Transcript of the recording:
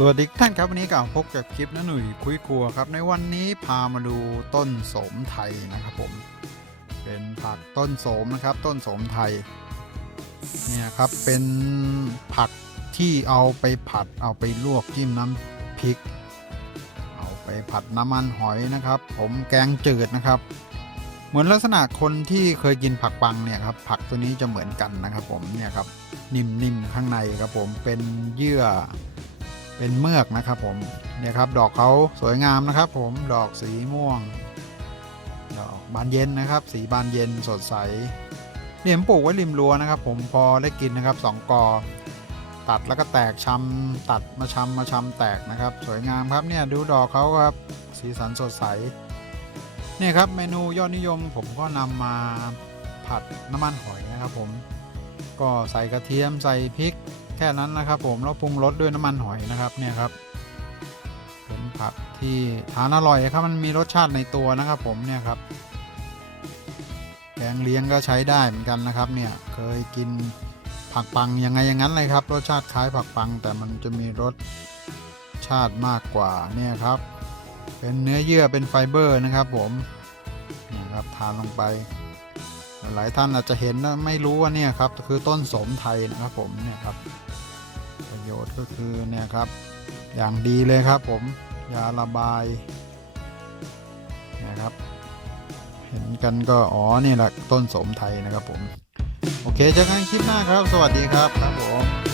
สวัสดีท่านครับวันนี้กลับพบกับคลิปน้าหนุ่ยคุยครัวครับ ในวันนี้พามาดูต้นโสมไทยนะครับผม เป็นผักต้นโสมนะครับ ต้นโสมไทยเนี่ยครับเป็นผักที่เอาไปผัดเอาไปลวกจิ้มน้ำพริก เอาไปผัดน้ำมันหอยนะครับ ผมแกงจืดนะครับ เหมือนลักษณะคนที่เคยกินผักปังเนี่ยครับผักตัวนี้จะเหมือนกันนะครับ ผมเนี่ยครับนิ่มๆข้างในครับผมเป็นเยื่อ เป็นเมือกนะครับผมเนี่ยครับดอกเขาสวยงามนะครับผมดอกสีม่วง ดอกบานเย็นนะครับ สีบานเย็นสดใสเนี่ยผมปลูกไว้ริมรั้วนะครับ ผมพอได้กินนะครับสองกอตัดแล้วก็แตกชำตัดมาชำมาชำแตกนะครับ สวยงามครับเนี่ยดูดอกเขาครับสีสันสดใสเนี่ยครับเมนูยอดนิยมผมก็นำมาผัดน้ำมันหอยนะครับผมก็ใส่กระเทียมใส่พริก แค่นั้นนะครับ ผมแล้วปรุงรสด้วยน้ำมันหอยนะครับเนี่ยครับเป็นผักที่ทานอร่อยครับมันมีรสชาติในตัวนะครับ ผมเนี่ยครับแกงเลี้ยงก็ใช้ได้เหมือนกันนะครับเนี่ยเคยกินผักปังยังไงอย่างนั้นเลยครับ รสชาติคล้ายผักปัง แต่มันจะมีรสชาติมากกว่าเนี่ยครับ เป็นเนื้อเยื่อเป็นไฟเบอร์นะครับ ผมเนี่ยครับทานลงไป หลายท่านอาจจะเห็นนะไม่รู้ว่าเนี่ยครับคือต้นสมไทยนะครับผมเนี่ยครับประโยชน์ก็คือเนี่ยครับอย่างดีเลยครับผมยาระบายนะครับ เห็นกันก็อ๋อนี่แหละต้นสมไทยนะครับผม โอเคเจอกันคลิปหน้าครับ สวัสดีครับครับผม